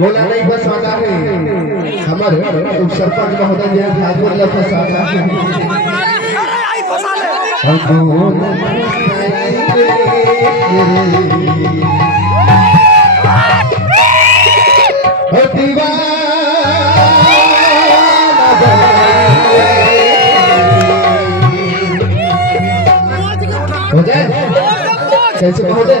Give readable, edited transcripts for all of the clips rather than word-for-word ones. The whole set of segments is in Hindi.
बोला नहीं बस आगा है हमारे उप सरपंच महोदय जी हाजर लफस आगा है हो जाए कैसे महोदय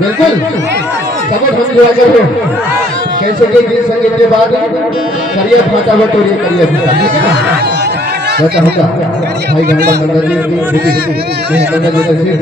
बिल्कुल सब हम करो कैसे के गीत संगीत के बाद करिए फाटा बटोरी करिए बता होगा भाई गंगा मंदिर जी मंदिर जी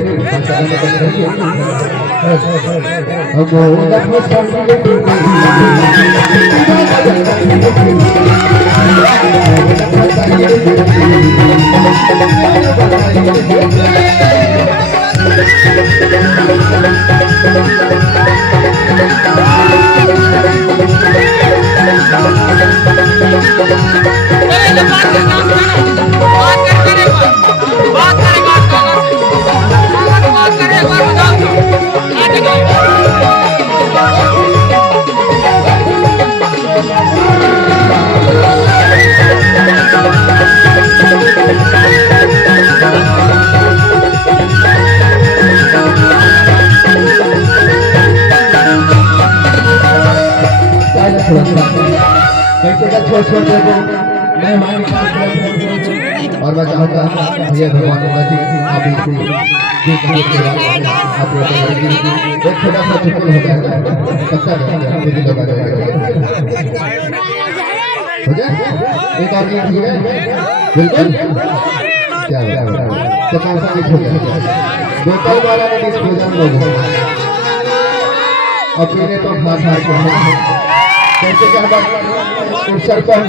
Gracias. कैसे का छोड़ छोड़ देखो मैं मान और मैं चाहूंगा भैया भगवान जी आप इसे आप एक छोटा सा चुटकुल हो जाएगा कच्चा मुझे लगा हो जाए एक और गीत हो जाए बिल्कुल क्या तो कौन सा गीत हो जाए बोतल वाला ने डिस्पोजल लोग और पीने तो खा खा के कैसे क्या बात सर पर